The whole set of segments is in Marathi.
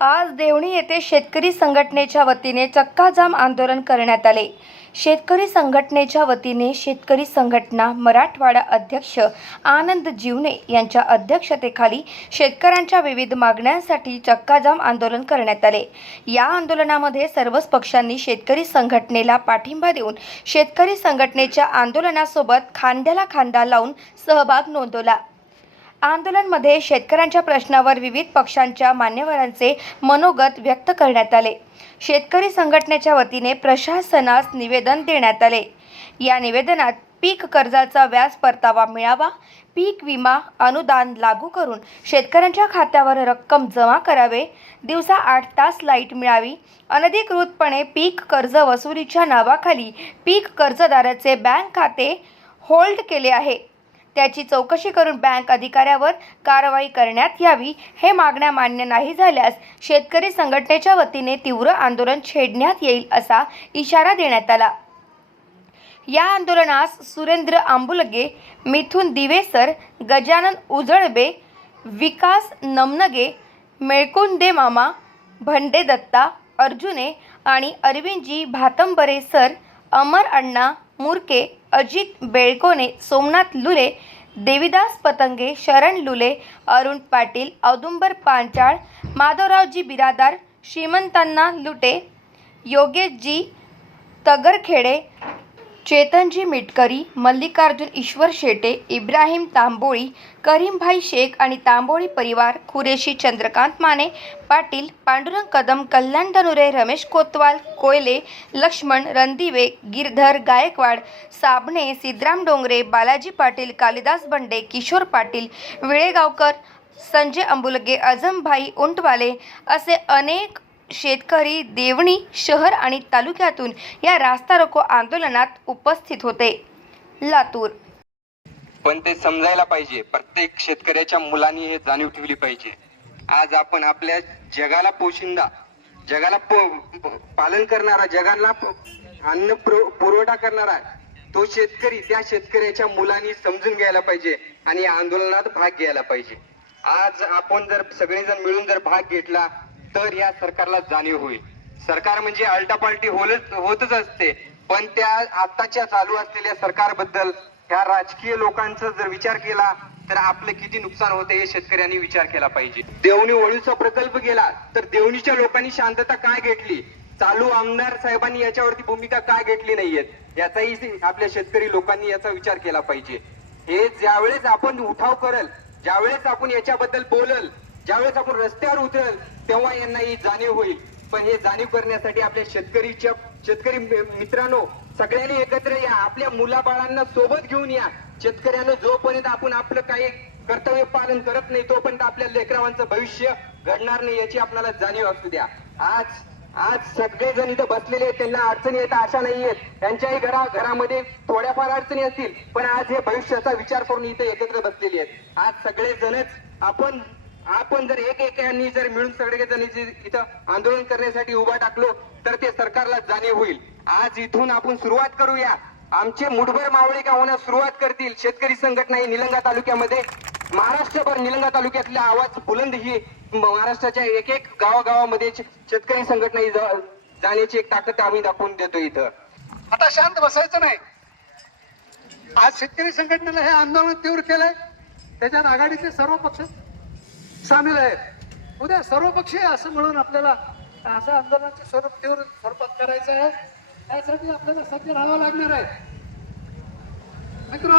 आज देवणी येथे शेतकरी संघटनेच्या वतीने चक्काजाम आंदोलन करण्यात आले. शेतकरी संघटनेच्या वतीने शेतकरी संघटना मराठवाडा अध्यक्ष आनंद जीवने यांच्या अध्यक्षतेखाली शेतकऱ्यांच्या विविध मागण्यांसाठी चक्काजाम आंदोलन करण्यात आले. या आंदोलनामध्ये सर्वच पक्षांनी शेतकरी संघटनेला पाठिंबा देऊन शेतकरी संघटनेच्या आंदोलनासोबत खांद्याला खांदा लावून सहभाग नोंदवला. आंदोलनमध्ये शेतकऱ्यांच्या प्रश्नावर विविध पक्षांच्या मान्यवरांचे मनोगत व्यक्त करण्यात आले. शेतकरी संघटनेच्या वतीने प्रशासनास निवेदन देण्यात आले. या निवेदनात पीक कर्जाचा व्याज परतावा मिळावा पीक विमा अनुदान लागू करून शेतकऱ्यांच्या खात्यावर रक्कम जमा करावे दिवसा आठ तास लाइट मिळावी अनधिकृतपणे पीक कर्ज वसुलीच्या नावाखाली पीक कर्जदाराचे बँक खाते होल्ड केले आहे. त्याची चौकशी करून बँक अधिकाऱ्यावर कारवाई करण्यात यावी हे मागण्या मान्य नाही झाल्यास शेतकरी संघटनेच्या वतीने तीव्र आंदोलन छेडण्यात येईल असा इशारा देण्यात आला. या आंदोलनास सुरेंद्र आंबुलगे मिथुन दिवेसर गजानन उजळबे विकास नमनगे मेळकुंदे मामा भंडे दत्ता अर्जुने आणि अरविंदजी भातंबरे सर अमर अण्णा मुरके अजित बेळकोने सोमनाथ लुले देविदास पतंगे शरण लुले अरुण पाटील औदुंबर पांचाळ माधवरावजी बिरादार श्रीमंतांना लुटे योगेशजी तगरखेडे चेतनजी मिटकरी मल्लिकार्जुन ईश्वर शेटे इब्राहिम तांबोळी करीमभाई शेख आणि तांबोळी परिवार खुरेशी चंद्रकांत माने पाटील पांडुरंग कदम कल्याण धनुरे रमेश कोतवाल कोयले लक्ष्मण रणदिवे गिरधर गायकवाड साबणे सिद्धराम डोंगरे बालाजी पाटील कालिदास बंडे किशोर पाटील विळेगावकर संजय अंबुलगे अझमभाई उंटवाले असे अनेक शेतकरी देवणी शहर आणि तालुक्यातून या रास्ता रोको आंदोलनात उपस्थित होते. लातूर. पण ते समजायला पाहिजे. प्रत्येक शेतकऱ्याच्या मुलांनी हे जाणीव ठेवली पाहिजे. आज आपण आपल्या जगाला पोशिंदा जगाला प- पालन करणारा जगाला अन्न पुरवठा करणारा तो शेतकरी त्या शेतकऱ्याच्या मुलांनी समजून घ्यायला पाहिजे आणि आंदोलनात भाग घ्यायला पाहिजे. आज आपण जर सगळेजण मिळून जर भाग घेतला तर या सरकारला जाणीव होईल. सरकार म्हणजे अल्टापाल्टी होलच होतच असते. पण त्या आताच्या चालू असलेल्या सरकारबद्दल ह्या राजकीय लोकांचा जर विचार केला तर आपलं किती नुकसान होते हे शेतकऱ्यांनी विचार केला पाहिजे. देवणी ओळीचा प्रकल्प गेला तर देवणीच्या लोकांनी शांतता काय घेतली? चालू आमदार साहेबांनी याच्यावरती भूमिका काय घेतली नाहीयेत? याचाही आपल्या शेतकरी लोकांनी याचा विचार केला पाहिजे. हे ज्यावेळेस आपण उठाव करल ज्यावेळेस आपण याच्याबद्दल बोलल ज्यावेळेस आपण रस्त्यावर उतरल तेव्हा यांना ही जाणीव होईल. पण हे जाणीव करण्यासाठी आपल्या शेतकरीच्या शेतकरी मित्रांनो सगळ्यांनी एकत्र या. आपल्या मुलाबाळांना सोबत घेऊन या. शेतकऱ्यानं जोपर्यंत आपण आपलं काही कर्तव्य पालन करत नाही तोपर्यंत आपल्या लेकरांचं भविष्य घडणार नाही याची आपल्याला जाणीव असू द्या. आज आज सगळेजण इथं बसलेले आहेत त्यांना अडचणी येत अशा नाही आहेत. त्यांच्याही घरा घरामध्ये थोड्याफार अडचणी असतील पण आज हे भविष्याचा विचार करून इथे एकत्र बसलेले आहेत. आज सगळेजणच आपण आपण जर एक एकांनी जर मिळून सगळेजण इथे- इथं आंदोलन करण्यासाठी उभा टाकलो तर ते सरकारला जाणीव होईल. आज इथून आपण सुरुवात करूया. आमचे मुठभर मावळे का होण्यास सुरुवात करतील? शेतकरी संघटना ही निलंगा तालुक्यामध्ये. महाराष्ट्रभर निलंगा तालुक्यातला आवाज बुलंद ही महाराष्ट्राच्या एक एक गावागावामध्ये शेतकरी संघटना ही जाण्याची एक ताकद आम्ही दाखवून देतो इथं. आता शांत बसायचं नाही. आज शेतकरी संघटनेला हे आंदोलन तीव्र केलंय. त्याच्यात आघाडीचे सर्व पक्ष सामील आहेत. उद्या सर्वपक्षीय असं म्हणून आपल्याला असं आंदोलनाचे स्वरूप तीव्र स्वरूपात करायचं आहे. त्यासाठी आपल्याला सज्ज राहावं लागणार आहे. मित्र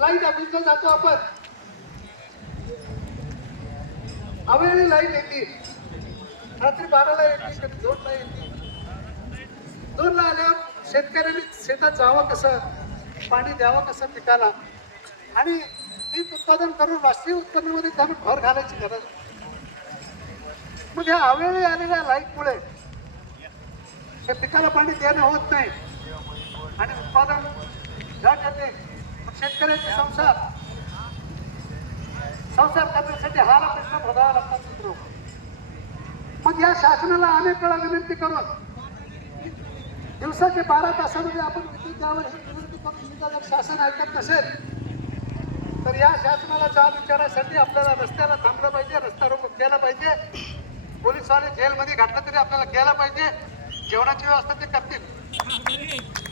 लाइट ऑफिसला जातो आपण. अवेळी लाइट येते. रात्री बाराला येते कधी दोनला येते. दोनला आल्यावर शेतकऱ्यांनी शेतात जावं कसं पाणी द्यावं कसं पिकाला आणि पीक उत्पादन करून राष्ट्रीय उत्पन्नामध्ये त्यामुळे भर घालायची गरज मग ह्या अवेळी आलेल्या लाईटमुळे हे पिकाला पाणी देणं होत नाही. आणि उत्पादन घट येते. शेतकऱ्याचे संसार. संसार करण्यासाठी हा प्रश्न भोगावा लागतात मित्र. मग या शासनाला अनेक वेळा विनंती करून दिवसाचे बारा तासामध्ये आपण विद्युत द्यावं ही विनंती करून सुद्धा जर शासन ऐकत नसेल तर या शासनाला जाब विचारासाठी आपल्याला रस्त्याला थांबलं पाहिजे रस्ता रोको केला पाहिजे. पोलीसवाले पोलिसवाले जेलमध्ये घातलं तरी आपल्याला गेला पाहिजे. जेवणाची व्यवस्था ते करतील.